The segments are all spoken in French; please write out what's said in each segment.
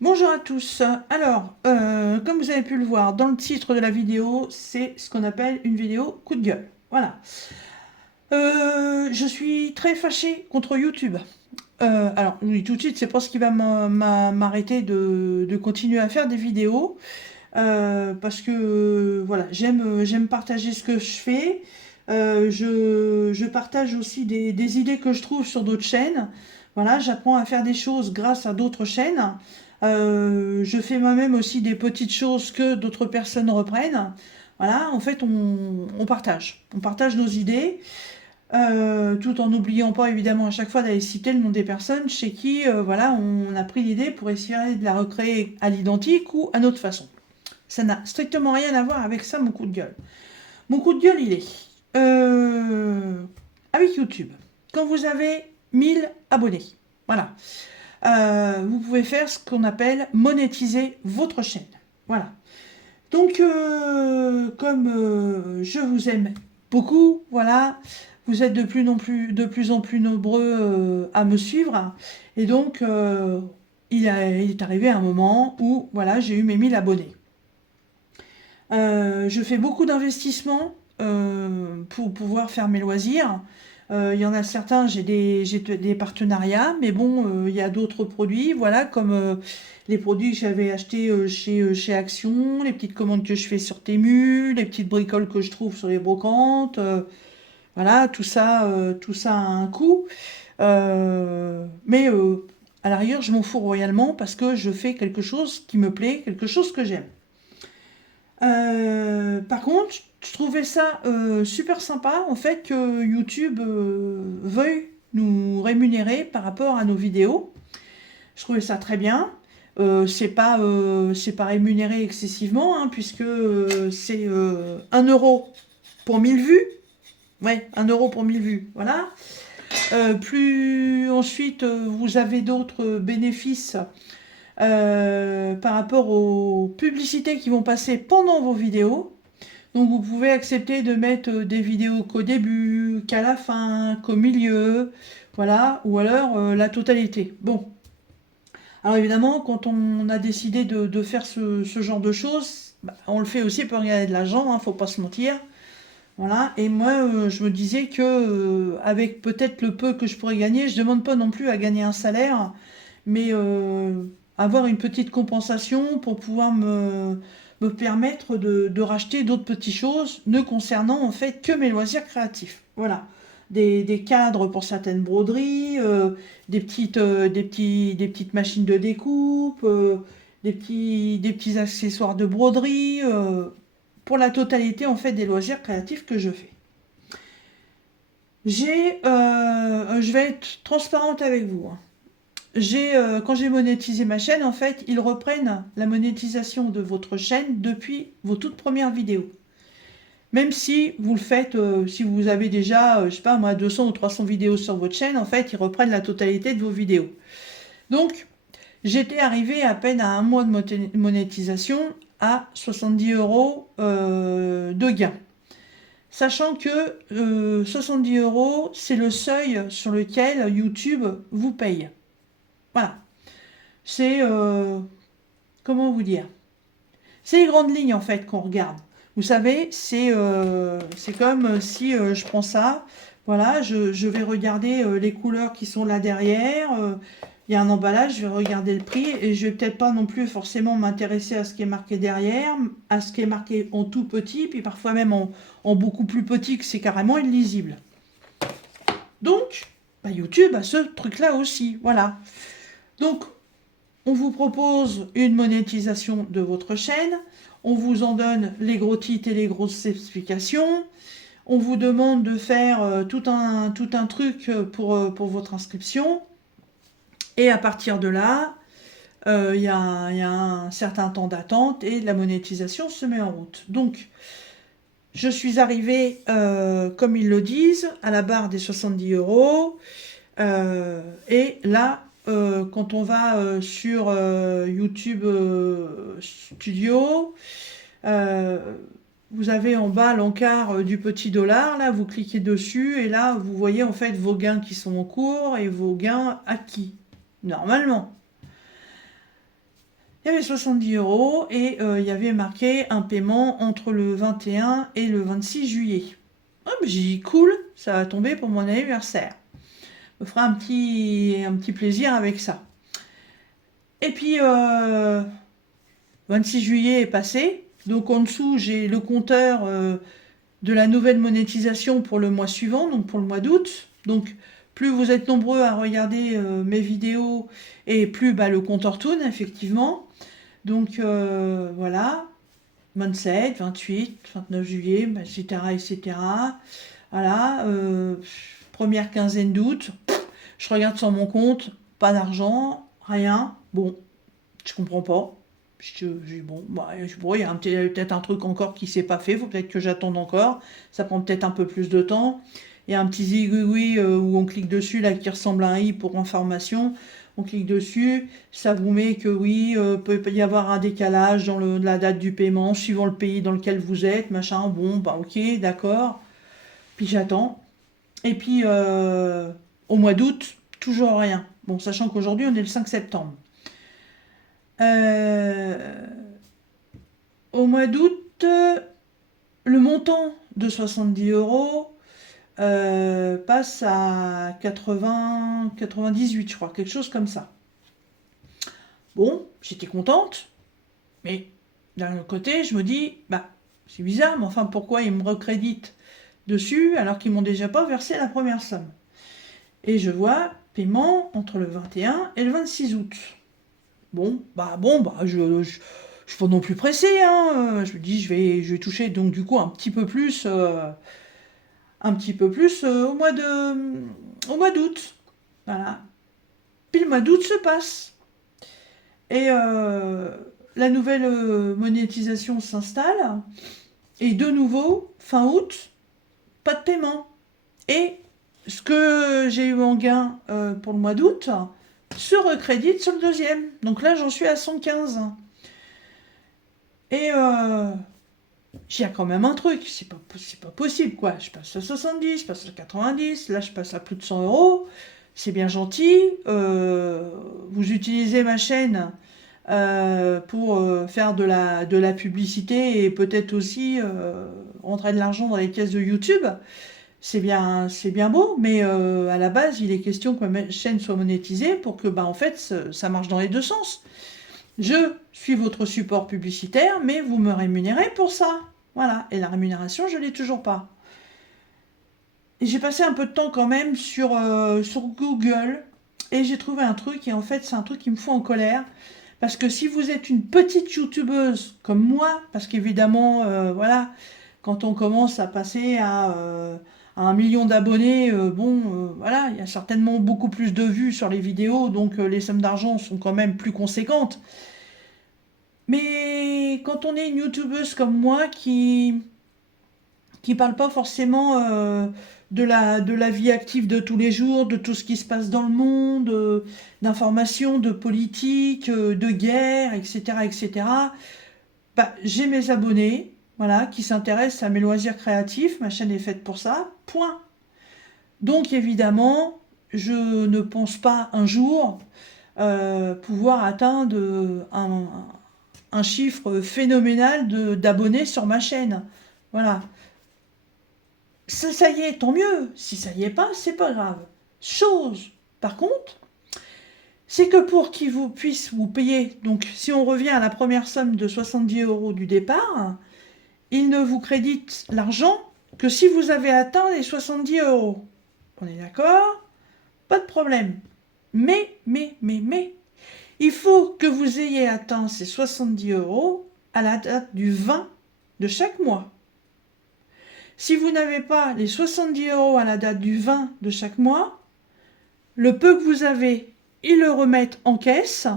Bonjour à tous. Alors, comme vous avez pu le voir dans le titre de la vidéo, c'est ce qu'on appelle une vidéo coup de gueule. Voilà. Je suis très fâchée contre YouTube. Alors, oui, tout de suite, c'est pas ce qui va m'arrêter de continuer à faire des vidéos. Parce que, voilà, j'aime partager ce que je fais. Je partage aussi des idées que je trouve sur d'autres chaînes. Voilà, j'apprends à faire des choses grâce à d'autres chaînes. Je fais moi-même aussi des petites choses que d'autres personnes reprennent. Voilà, en fait, on partage. On partage nos idées, tout en n'oubliant pas évidemment à chaque fois d'aller citer le nom des personnes chez qui, voilà, on a pris l'idée pour essayer de la recréer à l'identique ou à notre façon. Ça n'a strictement rien à voir avec ça, mon coup de gueule. Mon coup de gueule, il est avec YouTube. Quand vous avez 1000 abonnés, voilà, vous pouvez faire ce qu'on appelle monétiser votre chaîne. Voilà. Donc, comme je vous aime beaucoup, voilà, vous êtes de plus en plus nombreux à me suivre. Et donc, il est arrivé un moment où, voilà, j'ai eu mes 1000 abonnés. Je fais beaucoup d'investissements pour pouvoir faire mes loisirs. Il y en a certains, j'ai des partenariats, mais bon, il y a d'autres produits, voilà, comme les produits que j'avais achetés chez Action, les petites commandes que je fais sur Temu, les petites bricoles que je trouve sur les brocantes, voilà, tout ça a un coût. Mais à l'arrière, je m'en fous royalement parce que je fais quelque chose qui me plaît, quelque chose que j'aime. Par contre, je trouvais ça super sympa en fait que YouTube veuille nous rémunérer par rapport à nos vidéos. Je trouvais ça très bien. C'est pas rémunéré excessivement hein, puisque c'est 1 euro pour 1000 vues. Ouais, 1 euro pour 1000 vues. Voilà. Plus ensuite, vous avez d'autres bénéfices par rapport aux publicités qui vont passer pendant vos vidéos. Donc vous pouvez accepter de mettre des vidéos qu'au début, qu'à la fin, qu'au milieu, voilà, ou alors la totalité. Bon, alors évidemment, quand on a décidé de faire ce genre de choses, bah, on le fait aussi pour gagner de l'argent, hein, faut pas se mentir. Voilà, et moi je me disais que avec peut-être le peu que je pourrais gagner, je demande pas non plus à gagner un salaire, mais avoir une petite compensation pour pouvoir me permettre de racheter d'autres petites choses ne concernant en fait que mes loisirs créatifs. Voilà. Des cadres pour certaines broderies, des petites machines de découpe, des petits accessoires de broderie, pour la totalité en fait des loisirs créatifs que je fais. Je vais être transparente avec vous, hein. Quand j'ai monétisé ma chaîne, en fait, ils reprennent la monétisation de votre chaîne depuis vos toutes premières vidéos. Même si vous le faites, si vous avez déjà, je sais pas moi, 200 ou 300 vidéos sur votre chaîne, en fait, ils reprennent la totalité de vos vidéos. Donc, j'étais arrivée à peine à un mois de monétisation à 70 euros de gain. Sachant que 70 euros, c'est le seuil sur lequel YouTube vous paye. Voilà. C'est, comment vous dire? C'est les grandes lignes en fait qu'on regarde. Vous savez, c'est comme si je prends ça, voilà, je vais regarder les couleurs qui sont là derrière. Il y a un emballage, je vais regarder le prix et je vais peut-être pas non plus forcément m'intéresser à ce qui est marqué derrière, à ce qui est marqué en tout petit, puis parfois même en beaucoup plus petit que c'est carrément illisible. Donc, bah, YouTube a ce truc-là aussi, voilà. Donc, on vous propose une monétisation de votre chaîne, on vous en donne les gros titres et les grosses explications, on vous demande de faire tout un truc pour votre inscription, et à partir de là, y a un certain temps d'attente et la monétisation se met en route. Donc, je suis arrivée, comme ils le disent, à la barre des 70 euros. Et là, quand on va sur YouTube Studio, euh, vous avez en bas l'encart du petit dollar. Là, vous cliquez dessus et là, vous voyez en fait vos gains qui sont en cours et vos gains acquis. Normalement. Il y avait 70 € et il y avait marqué un paiement entre le 21 et le 26 juillet. Ah, mais j'ai dit cool, ça va tomber pour mon anniversaire. Je me fera un petit plaisir avec ça. Et puis, 26 juillet est passé. Donc en dessous, j'ai le compteur de la nouvelle monétisation pour le mois suivant, donc pour le mois d'août. Donc plus vous êtes nombreux à regarder mes vidéos et plus le compteur tourne, effectivement. Donc voilà, 27, 28, 29 juillet, etc., etc. Voilà, première quinzaine d'août, je regarde sur mon compte, pas d'argent, rien. Bon, je comprends pas. Bon, il y a peut-être un truc encore qui s'est pas fait, faut peut-être que j'attende encore. Ça prend peut-être un peu plus de temps. Il y a un petit zigouigoui où on clique dessus, là, qui ressemble à un i pour information. On clique dessus, ça vous met que oui, peut y avoir un décalage dans la date du paiement, suivant le pays dans lequel vous êtes, machin. Bon, ok, d'accord. Puis j'attends. Et puis, au mois d'août, toujours rien. Bon, sachant qu'aujourd'hui, on est le 5 septembre. Euh, Au mois d'août, le montant de 70 € passe à 80, 98, je crois, quelque chose comme ça. Bon, j'étais contente, mais d'un autre côté, je me dis, c'est bizarre, mais enfin, pourquoi ils me recréditent dessus alors qu'ils m'ont déjà pas versé la première somme? Et je vois paiement entre le 21 et le 26 août. Bon, je suis pas non plus pressé, hein. Je me dis, je vais toucher donc du coup un petit peu plus au mois d'août. Voilà. Puis le mois d'août se passe. Et la nouvelle monétisation s'installe. Et de nouveau, fin août, pas de paiement. Et ce que j'ai eu en gain pour le mois d'août se recrédite sur le deuxième. Donc là, j'en suis à 115. Et il y a quand même un truc, c'est pas possible, quoi. Je passe à 70, je passe à 90, là je passe à plus de 100 €. C'est bien gentil. Vous utilisez ma chaîne pour faire de la publicité et peut-être aussi rentrer de l'argent dans les caisses de YouTube. C'est bien beau, mais à la base, il est question que ma chaîne soit monétisée pour que, en fait, ça marche dans les deux sens. Je suis votre support publicitaire, mais vous me rémunérez pour ça. Voilà. Et la rémunération, je ne l'ai toujours pas. Et j'ai passé un peu de temps quand même sur Google et j'ai trouvé un truc, et en fait, c'est un truc qui me fout en colère. Parce que si vous êtes une petite youtubeuse comme moi, parce qu'évidemment, voilà, quand on commence à passer à 1 million d'abonnés, voilà, il y a certainement beaucoup plus de vues sur les vidéos, donc les sommes d'argent sont quand même plus conséquentes. Mais quand on est une youtubeuse comme moi qui parle pas forcément de la vie active de tous les jours, de tout ce qui se passe dans le monde, d'informations, de politique, de guerre, etc., etc., j'ai mes abonnés, voilà, qui s'intéressent à mes loisirs créatifs. Ma chaîne est faite pour ça. Point. Donc évidemment, je ne pense pas un jour pouvoir atteindre un chiffre phénoménal d'abonnés sur ma chaîne. Voilà. Ça y est, tant mieux. Si ça y est pas, c'est pas grave. Chose, par contre, c'est que pour qu'ils puissent vous payer, donc si on revient à la première somme de 70 € du départ, ils ne vous créditent l'argent que si vous avez atteint les 70 €. On est d'accord? Pas de problème. Mais, il faut que vous ayez atteint ces 70 € à la date du 20 de chaque mois. Si vous n'avez pas les 70 € à la date du 20 de chaque mois, le peu que vous avez, ils le remettent en caisse,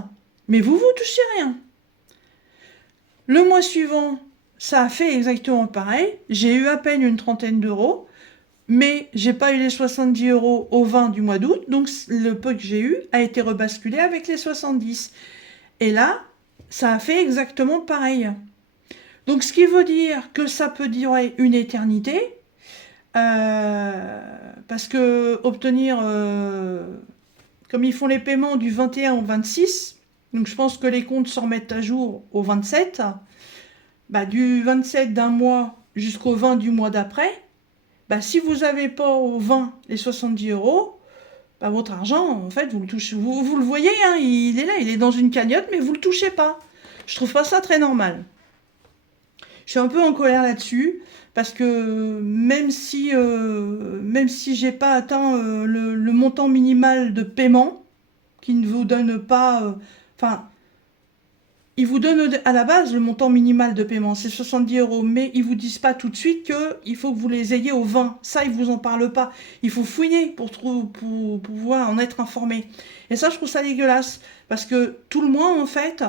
mais vous touchez rien. Le mois suivant, ça a fait exactement pareil. J'ai eu à peine une trentaine d'euros, mais j'ai pas eu les 70 € au 20 du mois d'août, donc le peu que j'ai eu a été rebasculé avec les 70. Et là, ça a fait exactement pareil. Donc ce qui veut dire que ça peut durer une éternité, parce que obtenir, comme ils font les paiements du 21 au 26, Donc je pense que les comptes se remettent à jour au 27. Bah, du 27 d'un mois jusqu'au 20 du mois d'après, bah, si vous n'avez pas au 20 les 70 euros, bah, votre argent, en fait, vous le touchez. Vous le voyez, hein, il est là, il est dans une cagnotte, mais vous le touchez pas. Je trouve pas ça très normal. Je suis un peu en colère là-dessus, parce que même si j'ai pas atteint le montant minimal de paiement, qui ne vous donne pas... Enfin, ils vous donnent à la base le montant minimal de paiement, c'est 70 euros, mais ils vous disent pas tout de suite qu'il faut que vous les ayez au 20. Ça, ils vous en parlent pas. Il faut fouiner pour pouvoir en être informé. Et ça, je trouve ça dégueulasse, parce que tout le mois, en fait,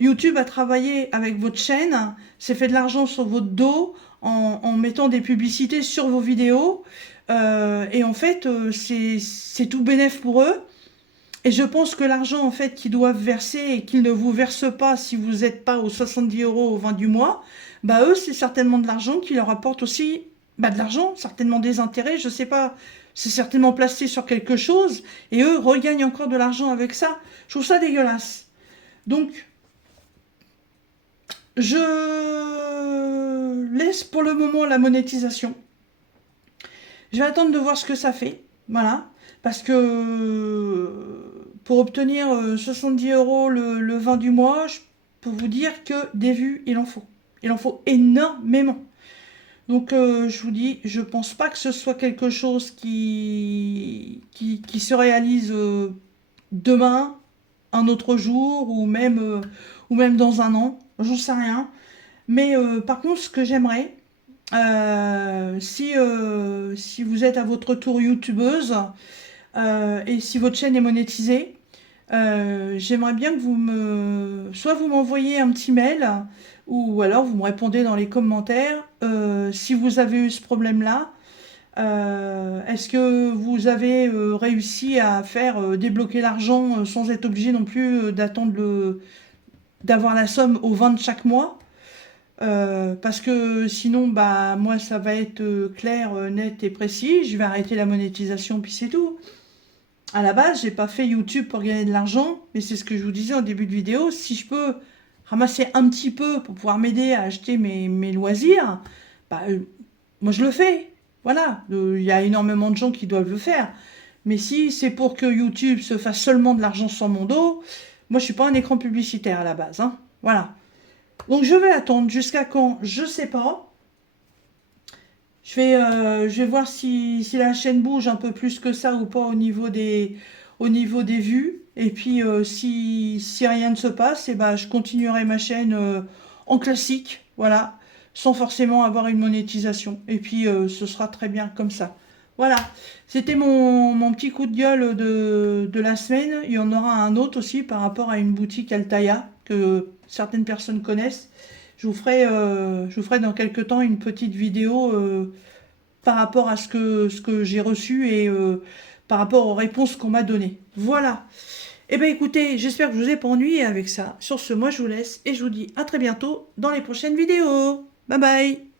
YouTube a travaillé avec votre chaîne, s'est fait de l'argent sur votre dos en mettant des publicités sur vos vidéos, et en fait, c'est tout bénef pour eux. Et je pense que l'argent en fait qu'ils doivent verser et qu'ils ne vous versent pas si vous n'êtes pas aux 70 euros au 20 du mois, bah eux c'est certainement de l'argent qui leur apporte aussi de l'argent, certainement des intérêts, je sais pas, c'est certainement placé sur quelque chose et eux regagnent encore de l'argent avec ça. Je trouve ça dégueulasse. Donc je laisse pour le moment la monétisation. Je vais attendre de voir ce que ça fait, voilà, parce que pour obtenir 70 euros le 20 du mois, je peux vous dire que des vues, il en faut. Il en faut énormément. Donc je vous dis, je pense pas que ce soit quelque chose qui se réalise demain, un autre jour, ou même dans un an, j'en sais rien. Mais par contre, ce que j'aimerais, si vous êtes à votre tour youtubeuse et si votre chaîne est monétisée, j'aimerais bien que soit vous m'envoyez un petit mail ou alors vous me répondez dans les commentaires si vous avez eu ce problème-là. Est-ce que vous avez réussi à faire débloquer l'argent sans être obligé non plus d'avoir la somme au 20 de chaque mois? Parce que sinon, bah, moi, ça va être clair, net et précis. Je vais arrêter la monétisation, puis c'est tout. À la base, j'ai pas fait YouTube pour gagner de l'argent, mais c'est ce que je vous disais en début de vidéo. Si je peux ramasser un petit peu pour pouvoir m'aider à acheter mes loisirs, bah, moi, je le fais. Voilà. Il y a énormément de gens qui doivent le faire. Mais si c'est pour que YouTube se fasse seulement de l'argent sur mon dos, moi, je suis pas un écran publicitaire à la base, hein. Voilà. Donc je vais attendre jusqu'à quand, je sais pas. Je vais voir si la chaîne bouge un peu plus que ça ou pas au niveau des vues. Et puis si rien ne se passe, et ben, je continuerai ma chaîne en classique, voilà, sans forcément avoir une monétisation. Et puis ce sera très bien comme ça. Voilà, c'était mon petit coup de gueule de la semaine. Il y en aura un autre aussi par rapport à une boutique Altaïa que certaines personnes connaissent. Je vous ferai dans quelques temps une petite vidéo par rapport à ce que j'ai reçu et par rapport aux réponses qu'on m'a données. Voilà. Eh bien écoutez, j'espère que je vous ai pas ennuyé avec ça. Sur ce, moi je vous laisse et je vous dis à très bientôt dans les prochaines vidéos. Bye bye.